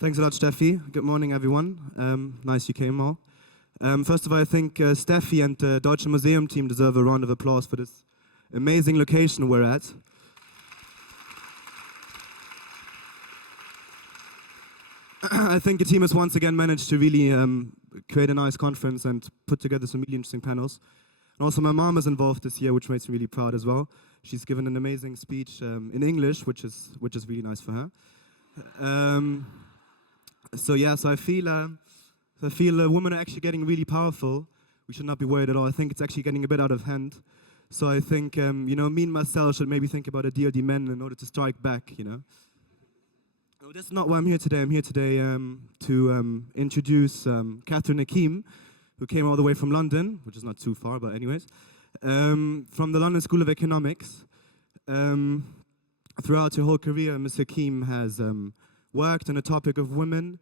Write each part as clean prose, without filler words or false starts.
Thanks a lot, Steffi. Good morning, everyone. Nice you came all. First of all, I think Steffi and the Deutsche Museum team deserve a round of applause for this amazing location we're at. I think the team has once again managed to really create a nice conference and put together some really interesting panels. And also my mom is involved this year, which makes me really proud as well. She's given an amazing speech in English, which is really nice for her. So I feel women are actually getting really powerful. We should not be worried at all. I think it's actually getting a bit out of hand. So I think me and Marcel should maybe think about a DLDwomen in order to strike back. No, that's not why I'm here today. I'm here today to introduce Hakim, who came all the way from London, which is not too far, but anyways, from the London School of Economics. Throughout her whole career, Ms. Hakim has worked on the topic of women.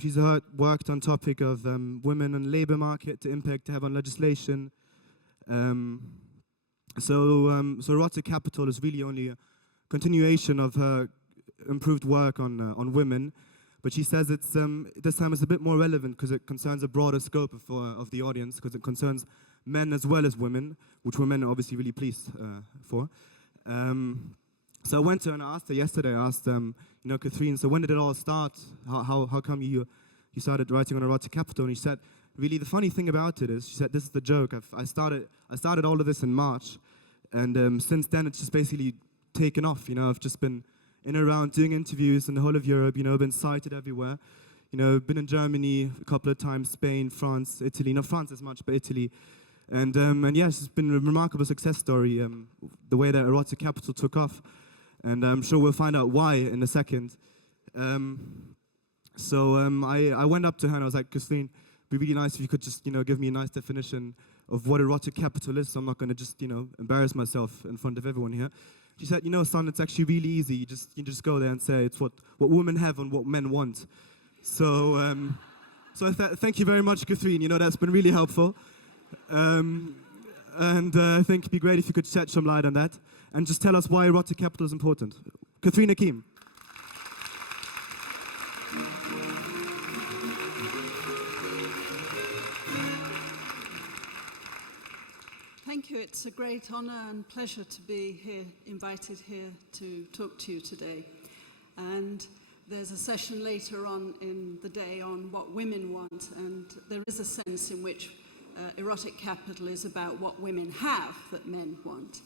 She's worked on topic of women and labor market, the impact they have on legislation. So Erotic Capital is really only a continuation of her improved work on women, but she says it's this time it's a bit more relevant because it concerns a broader scope of the audience, because it concerns men as well as women, which women are obviously really pleased for. So I went to her and I asked her yesterday. I asked Catherine, so when did it all start? How come you started writing on Erotic Capital? And she said, really, the funny thing about it is, she said, this is the joke. I started all of this in March, and since then it's just basically taken off. I've just been in and around doing interviews in the whole of Europe. Been cited everywhere. Been in Germany a couple of times, Spain, France, Italy. Not France as much, but Italy. And yeah, it's just been a remarkable success story. The way that Erotic Capital took off. And I'm sure we'll find out why in a second. So I went up to her and I was like, Christine, it'd be really nice if you could just, give me a nice definition of what Erotic Capital is, so I'm not going to just, embarrass myself in front of everyone here. She said, son, it's actually really easy. You just go there and say it's what women have and what men want. So thank you very much, Catherine. That's been really helpful. And I think it'd be great if you could shed some light on that and just tell us why Erotic Capital is important. Catherine Hakim. Thank you. It's a great honor and pleasure to be here, invited here to talk to you today. And there's a session later on in the day on what women want, and there is a sense in which Erotic Capital is about what women have that men want.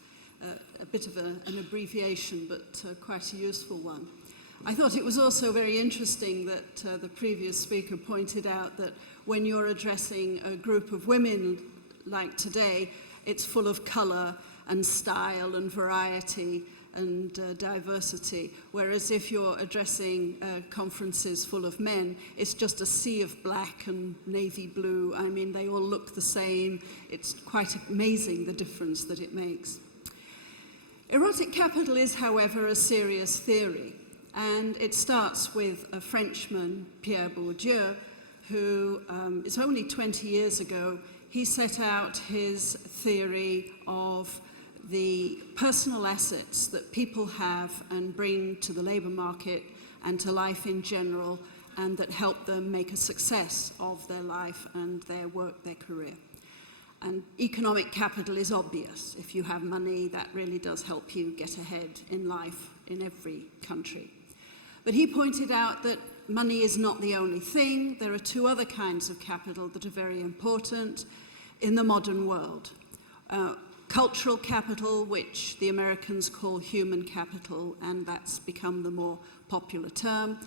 A bit of an abbreviation, but quite a useful one. I thought it was also very interesting that the previous speaker pointed out that when you're addressing a group of women like today, it's full of color and style and variety and diversity, whereas if you're addressing conferences full of men, it's just a sea of black and navy blue. I mean, they all look the same. It's quite amazing the difference that it makes. Erotic Capital is, however, a serious theory, and it starts with a Frenchman, Pierre Bourdieu, who it's only 20 years ago, he set out his theory of the personal assets that people have and bring to the labor market and to life in general, and that help them make a success of their life and their work, their career. And economic capital is obvious. If you have money, that really does help you get ahead in life in every country. But he pointed out that money is not the only thing. There are two other kinds of capital that are very important in the modern world. Cultural capital, which the Americans call human capital, and that's become the more popular term.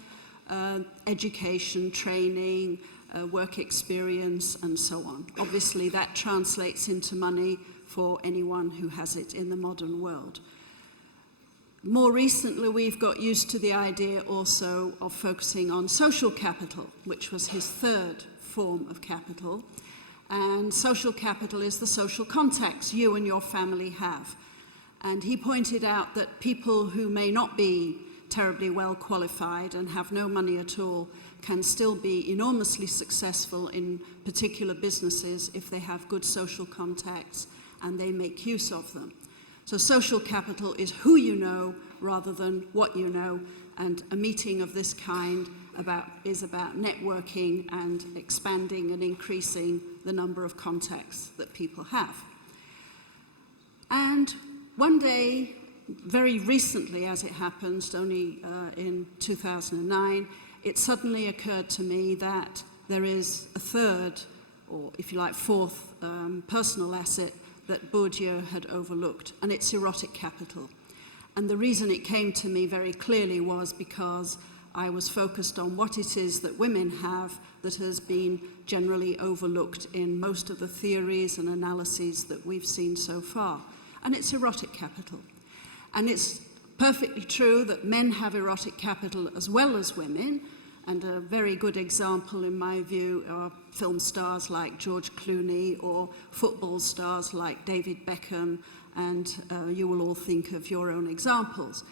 Education, training, work experience, and so on. Obviously, that translates into money for anyone who has it in the modern world. More recently, we've got used to the idea also of focusing on social capital, which was his third form of capital. And social capital is the social contacts you and your family have. And he pointed out that people who may not be terribly well qualified and have no money at all can still be enormously successful in particular businesses if they have good social contacts and they make use of them. So social capital is who you know rather than what you know, and a meeting of this kind is about networking and expanding and increasing the number of contacts that people have. And one day, very recently as it happens, only in 2009, it suddenly occurred to me that there is a third, or if you like, fourth personal asset that Burda had overlooked, and it's erotic capital. And the reason it came to me very clearly was because I was focused on what it is that women have that has been generally overlooked in most of the theories and analyses that we've seen so far. And it's erotic capital. And it's perfectly true that men have erotic capital as well as women, and a very good example in my view are film stars like George Clooney or football stars like David Beckham, and you will all think of your own examples.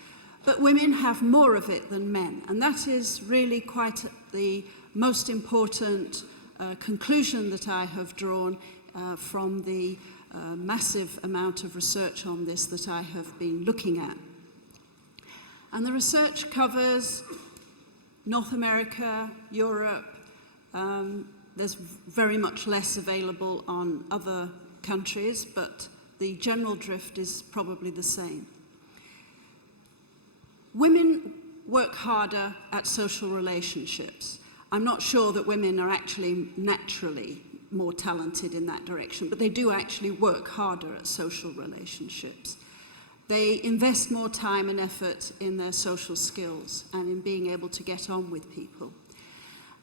But women have more of it than men, and that is really quite the most important conclusion that I have drawn from the massive amount of research on this that I have been looking at. And the research covers North America, Europe. There's very much less available on other countries, but the general drift is probably the same. Women work harder at social relationships. I'm not sure that women are actually naturally more talented in that direction, but they do actually work harder at social relationships. They invest more time and effort in their social skills and in being able to get on with people.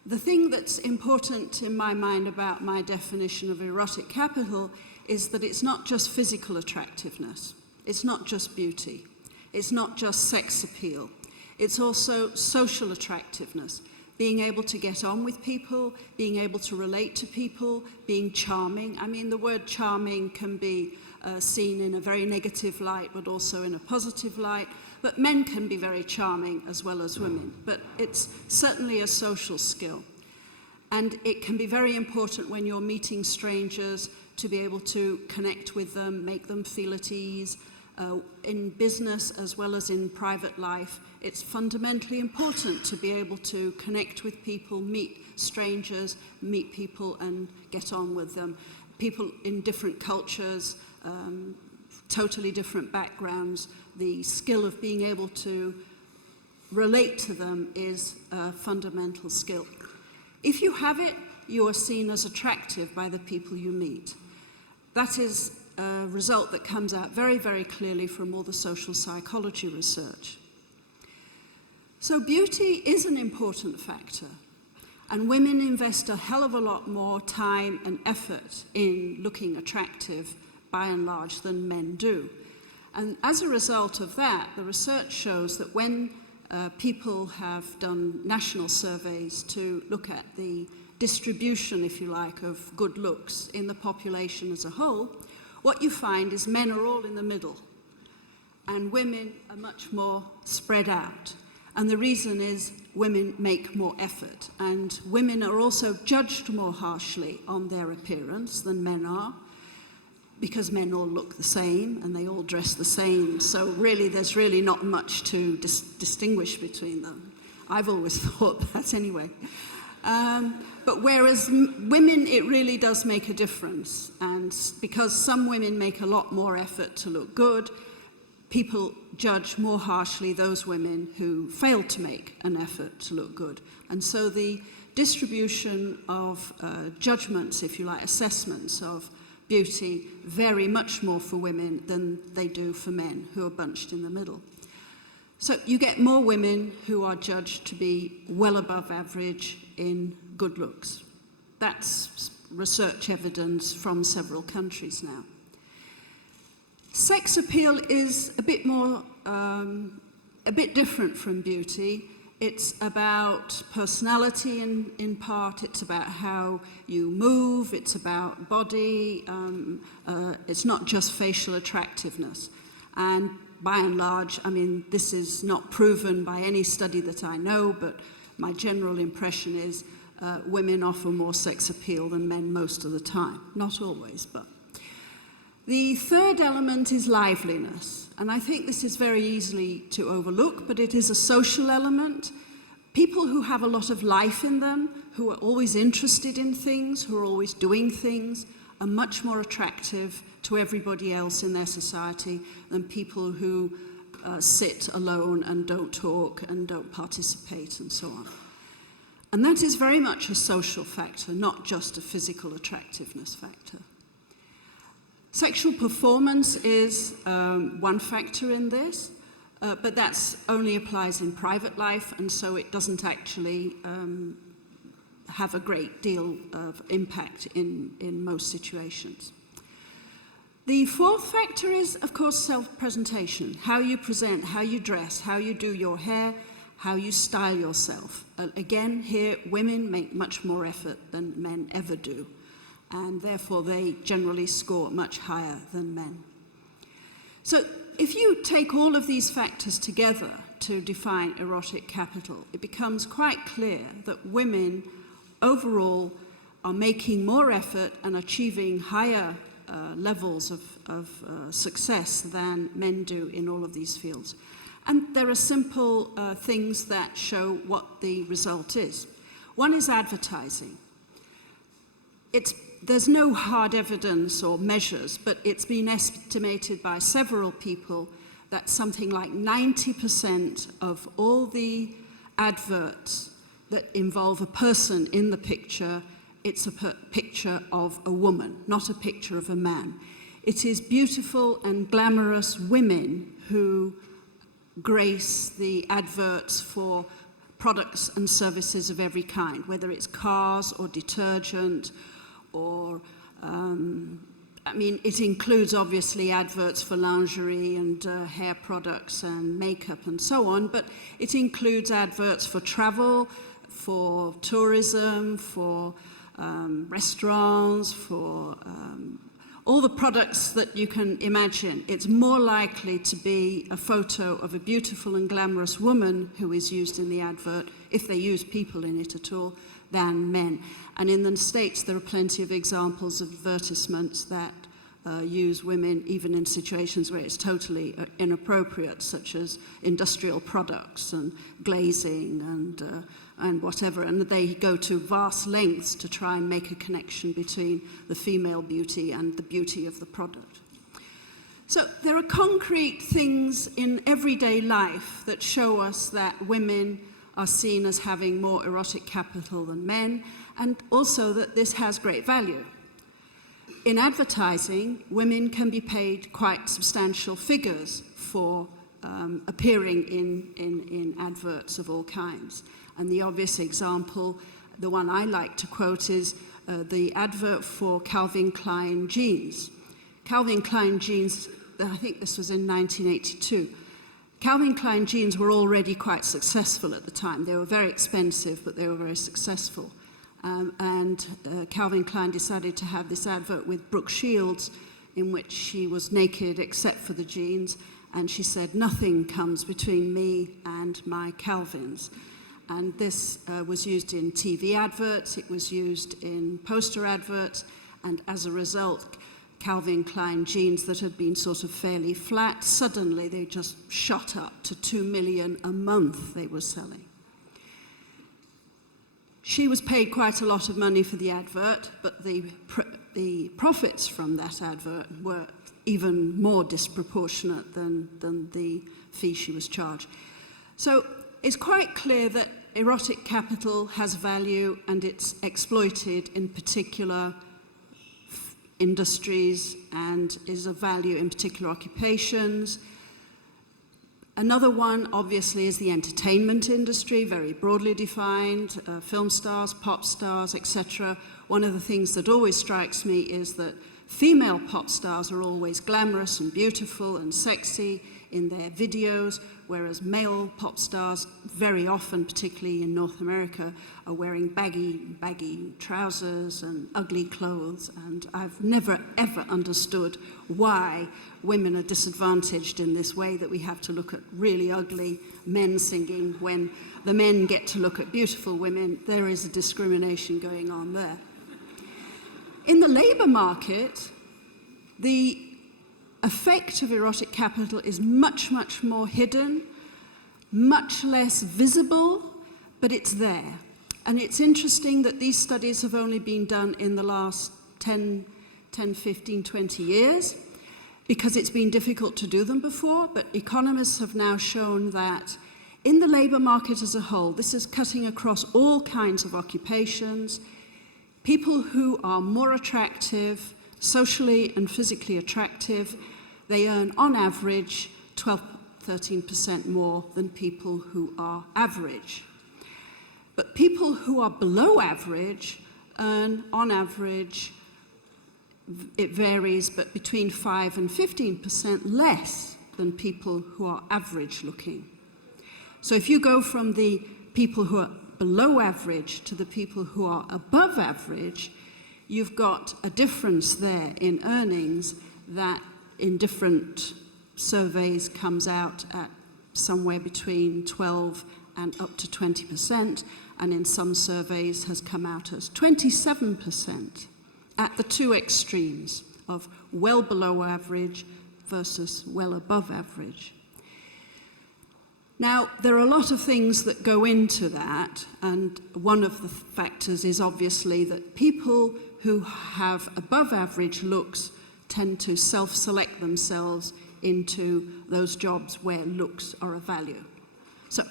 The thing that's important in my mind about my definition of erotic capital is that it's not just physical attractiveness, it's not just beauty, it's not just sex appeal, it's also social attractiveness, being able to get on with people, being able to relate to people, being charming. I mean, the word charming can be seen in a very negative light, but also in a positive light. But men can be very charming as well as women. But it's certainly a social skill. And it can be very important when you're meeting strangers to be able to connect with them, make them feel at ease. In business as well as in private life, it's fundamentally important to be able to connect with people, meet strangers, meet people and get on with them. People in different cultures, totally different backgrounds, the skill of being able to relate to them is a fundamental skill. If you have it, you are seen as attractive by the people you meet. That is a result that comes out very, very clearly from all the social psychology research. So beauty is an important factor, and women invest a hell of a lot more time and effort in looking attractive, by and large, than men do. And as a result of that, the research shows that when people have done national surveys to look at the distribution, if you like, of good looks in the population as a whole, what you find is men are all in the middle, and women are much more spread out. And the reason is women make more effort, and women are also judged more harshly on their appearance than men are, because men all look the same and they all dress the same. So really, there's really not much to distinguish between them. I've always thought that anyway. But whereas women, it really does make a difference. And because some women make a lot more effort to look good, people judge more harshly those women who fail to make an effort to look good. And so the distribution of judgments, if you like, assessments of beauty vary much more for women than they do for men who are bunched in the middle. So you get more women who are judged to be well above average in good looks. That's research evidence from several countries now. Sex appeal is a bit more, a bit different from beauty. It's about personality in part, it's about how you move, it's about body, it's not just facial attractiveness. And by and large, I mean, this is not proven by any study that I know, but my general impression is women offer more sex appeal than men most of the time. Not always, but. The third element is liveliness, and I think this is very easily to overlook, but it is a social element. People who have a lot of life in them, who are always interested in things, who are always doing things, are much more attractive to everybody else in their society than people who sit alone and don't talk and don't participate and so on. And that is very much a social factor, not just a physical attractiveness factor. Sexual performance is one factor in this, but that only applies in private life, and so it doesn't actually have a great deal of impact in most situations. The fourth factor is, of course, self-presentation. How you present, how you dress, how you do your hair, how you style yourself. Again, here, women make much more effort than men ever do, and therefore they generally score much higher than men. So if you take all of these factors together to define erotic capital, it becomes quite clear that women overall are making more effort and achieving higher levels of success than men do in all of these fields. And there are simple things that show what the result is. One is advertising. There's no hard evidence or measures, but it's been estimated by several people that something like 90% of all the adverts that involve a person in the picture, it's a picture of a woman, not a picture of a man. It is beautiful and glamorous women who grace the adverts for products and services of every kind, whether it's cars or detergent or, it includes obviously adverts for lingerie and hair products and makeup and so on, but it includes adverts for travel, for tourism, for restaurants, for all the products that you can imagine. It's more likely to be a photo of a beautiful and glamorous woman who is used in the advert, if they use people in it at all, than men. And in the States, there are plenty of examples of advertisements that use women even in situations where it's totally inappropriate, such as industrial products and glazing and whatever, and they go to vast lengths to try and make a connection between the female beauty and the beauty of the product. So there are concrete things in everyday life that show us that women are seen as having more erotic capital than men, and also that this has great value. In advertising, women can be paid quite substantial figures for appearing in adverts of all kinds. And the obvious example, the one I like to quote, is the advert for Calvin Klein jeans. Calvin Klein jeans, I think this was in 1982. Calvin Klein jeans were already quite successful at the time. They were very expensive, but they were very successful. Calvin Klein decided to have this advert with Brooke Shields in which she was naked except for the jeans, and she said, "Nothing comes between me and my Calvins." And this was used in TV adverts, it was used in poster adverts, and as a result, Calvin Klein jeans that had been sort of fairly flat, suddenly they just shot up to 2 million a month they were selling. She was paid quite a lot of money for the advert, but the profits from that advert were even more disproportionate than the fee she was charged. So it's quite clear that erotic capital has value and it's exploited in particular industries and is of value in particular occupations. Another one, obviously, is the entertainment industry, very broadly defined, film stars, pop stars, etc. One of the things that always strikes me is that female pop stars are always glamorous and beautiful and sexy in their videos, whereas male pop stars very often, particularly in North America, are wearing baggy trousers and ugly clothes. And I've never, ever understood why women are disadvantaged in this way, that we have to look at really ugly men singing when the men get to look at beautiful women. There is a discrimination going on there. In the labor market, the effect of erotic capital is much, much more hidden, much less visible, but it's there. And it's interesting that these studies have only been done in the last 10, 15, 20 years, because it's been difficult to do them before, but economists have now shown that in the labour market as a whole, this is cutting across all kinds of occupations, people who are more attractive, socially and physically attractive, they earn on average 12-13% more than people who are average. But people who are below average earn on average, it varies, but between 5 and 15% less than people who are average looking. So if you go from the people who are below average to the people who are above average, you've got a difference there in earnings that in different surveys comes out at somewhere between 12 and up to 20%, and in some surveys has come out as 27%, at the two extremes of well below average versus well above average. Now, there are a lot of things that go into that, and one of the factors is obviously that people who have above average looks tend to self-select themselves into those jobs where looks are of value. So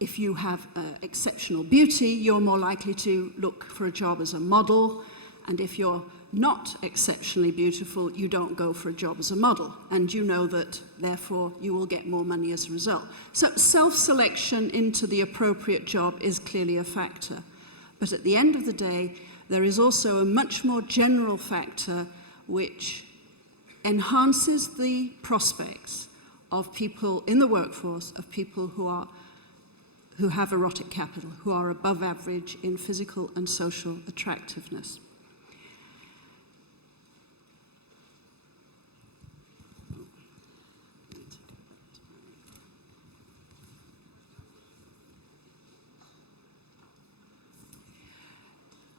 if you have exceptional beauty, you're more likely to look for a job as a model, and if you're not exceptionally beautiful, you don't go for a job as a model, and you know that, therefore, you will get more money as a result. So self-selection into the appropriate job is clearly a factor. But at the end of the day, there is also a much more general factor which enhances the prospects of people in the workforce, of people who have erotic capital, who are above average in physical and social attractiveness.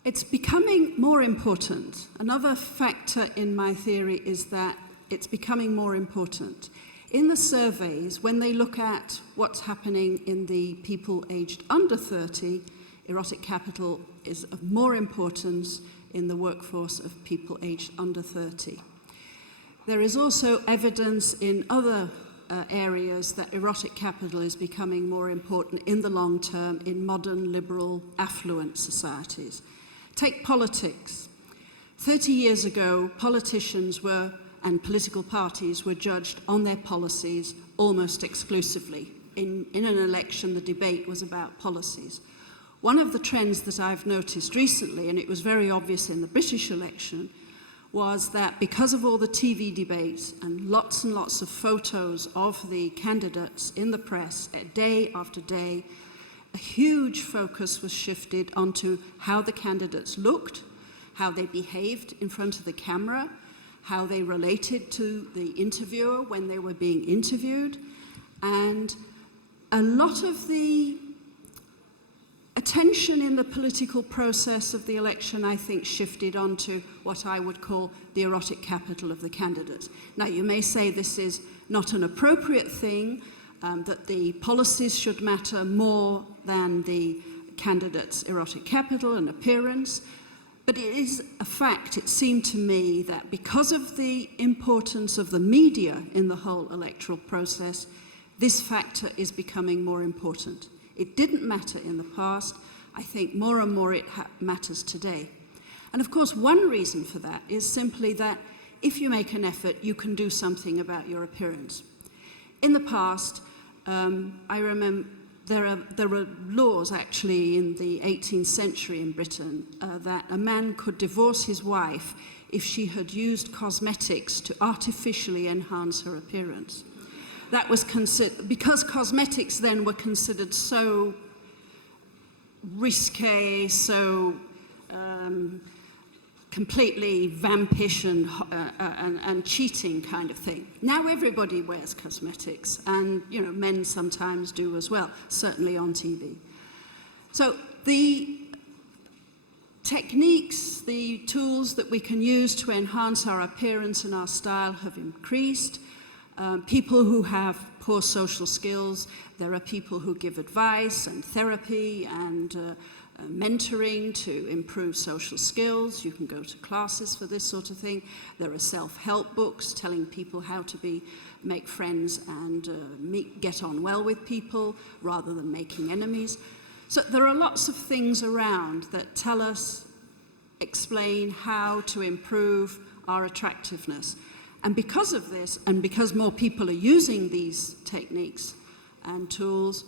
It's becoming more important. Another factor in my theory is that it's becoming more important. In the surveys, when they look at what's happening in the people aged under 30, erotic capital is of more importance in the workforce of people aged under 30. There is also evidence in other areas that erotic capital is becoming more important in the long term in modern, liberal, affluent societies. Take politics. 30 years ago, politicians and political parties were judged on their policies almost exclusively. In an election, the debate was about policies. One of the trends that I've noticed recently, and it was very obvious in the British election, was that because of all the TV debates and lots of photos of the candidates in the press day after day, a huge focus was shifted onto how the candidates looked, how they behaved in front of the camera, how they related to the interviewer when they were being interviewed. And a lot of the attention in the political process of the election, I think, shifted onto what I would call the erotic capital of the candidates. Now, you may say this is not an appropriate thing, that the policies should matter more than the candidate's erotic capital and appearance. But it is a fact, it seemed to me, that because of the importance of the media in the whole electoral process, this factor is becoming more important. It didn't matter in the past. I think more and more it matters today. And of course, one reason for that is simply that if you make an effort, you can do something about your appearance. In the past, I remember there were laws actually in the 18th century in Britain that a man could divorce his wife if she had used cosmetics to artificially enhance her appearance. That was because cosmetics then were considered so risque, so completely vampish and cheating kind of thing. Now everybody wears cosmetics, and men sometimes do as well, certainly on TV. So the techniques, the tools that we can use to enhance our appearance and our style have increased. people who have poor social skills. There are people who give advice and therapy and mentoring to improve social skills. You can go to classes for this sort of thing. There are self-help books telling people how to make friends and get on well with people rather than making enemies. So there are lots of things around that tell us, explain how to improve our attractiveness. And because of this, and because more people are using these techniques and tools,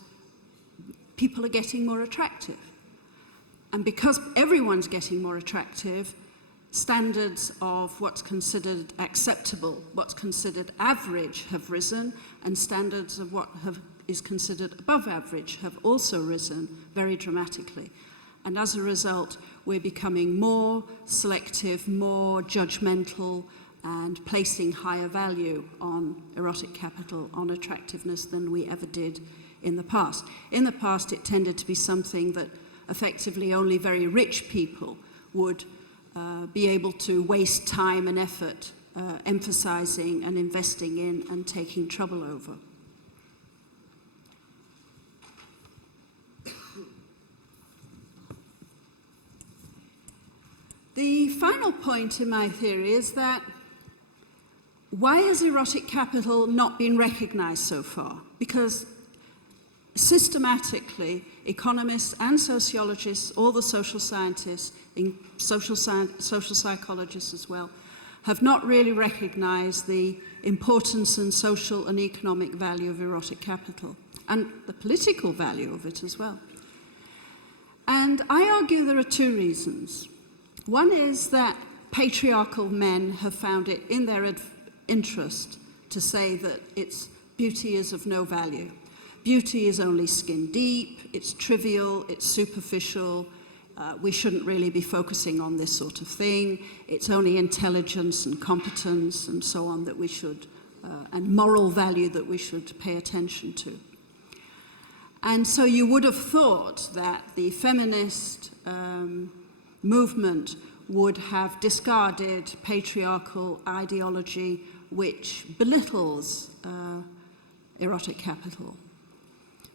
people are getting more attractive. And because everyone's getting more attractive, standards of what's considered acceptable, what's considered average have risen, and standards of what is considered above average have also risen very dramatically. And as a result, we're becoming more selective, more judgmental, and placing higher value on erotic capital, on attractiveness than we ever did in the past. In the past, it tended to be something that effectively only very rich people would be able to waste time and effort emphasizing and investing in and taking trouble over. The final point in my theory is that why has erotic capital not been recognized so far? Because systematically, economists and sociologists, all the social scientists, social psychologists as well, have not really recognized the importance and social and economic value of erotic capital, and the political value of it as well. And I argue there are two reasons. One is that patriarchal men have found it in their interest to say that its beauty is of no value. Beauty is only skin deep, it's trivial, it's superficial, we shouldn't really be focusing on this sort of thing, it's only intelligence and competence and so on that we should, and moral value that we should pay attention to. And so you would have thought that the feminist movement would have discarded patriarchal ideology which belittles erotic capital.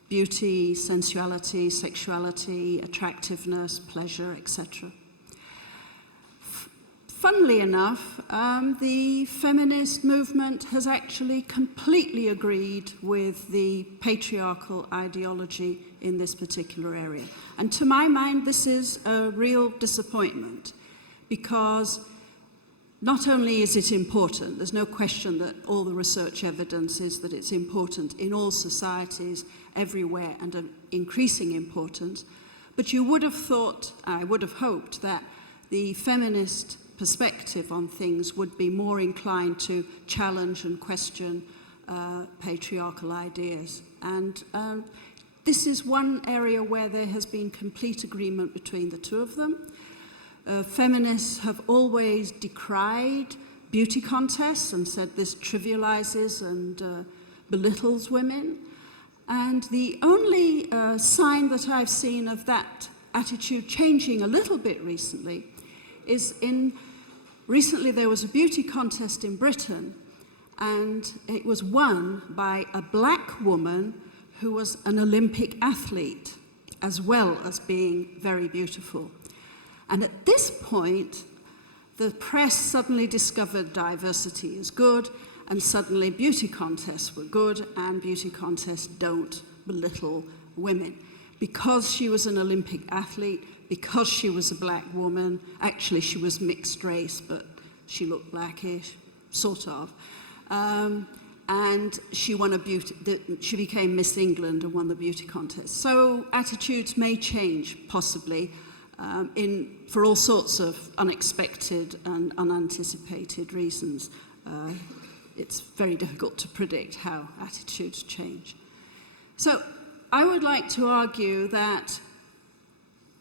Beauty, sensuality, sexuality, attractiveness, pleasure, etc. Funnily enough, the feminist movement has actually completely agreed with the patriarchal ideology in this particular area. And to my mind, this is a real disappointment, because not only is it important, there's no question that all the research evidence is that it's important in all societies, everywhere, and an increasing importance, but you would have thought, I would have hoped, that the feminist perspective on things would be more inclined to challenge and question patriarchal ideas. And this is one area where there has been complete agreement between the two of them. Feminists have always decried beauty contests and said this trivializes and belittles women. And the only sign that I've seen of that attitude changing a little bit recently is recently there was a beauty contest in Britain, and it was won by a black woman who was an Olympic athlete, as well as being very beautiful. And at this point, the press suddenly discovered diversity is good, and suddenly beauty contests were good, and beauty contests don't belittle women. Because she was an Olympic athlete, because she was a black woman, actually she was mixed race, but she looked blackish, sort of. And she won she became Miss England and won the beauty contest. So attitudes may change, possibly, for all sorts of unexpected and unanticipated reasons. It's very difficult to predict how attitudes change. So I would like to argue that,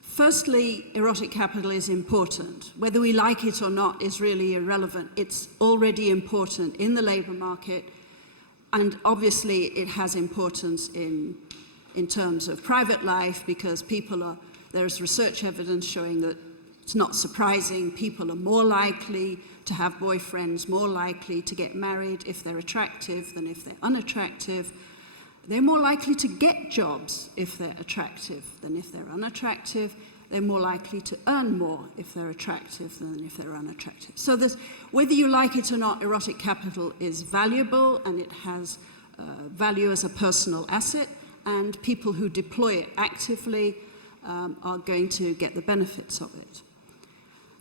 firstly, erotic capital is important. Whether we like it or not is really irrelevant. It's already important in the labour market, and obviously it has importance in terms of private life, because there's research evidence showing that It's not surprising. People are more likely to have boyfriends, more likely to get married if they're attractive than if they're unattractive. They're more likely to get jobs if they're attractive than if they're unattractive. They're more likely to earn more if they're attractive than if they're unattractive. So whether you like it or not, erotic capital is valuable, and it has value as a personal asset, and people who deploy it actively are going to get the benefits of it.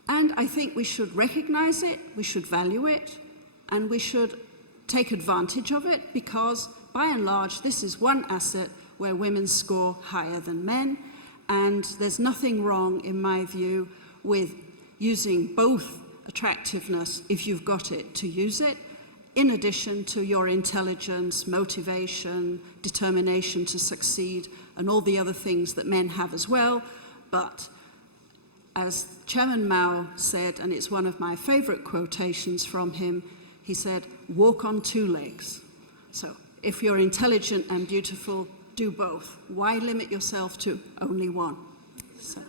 And I think we should recognize it, we should value it, and we should take advantage of it, because by and large, this is one asset where women score higher than men, and there's nothing wrong, in my view, with using both attractiveness, if you've got it, to use it, in addition to your intelligence, motivation, determination to succeed, and all the other things that men have as well. But as Chairman Mao said, and it's one of my favorite quotations from him, he said, "Walk on two legs." So if you're intelligent and beautiful, do both. Why limit yourself to only one? So.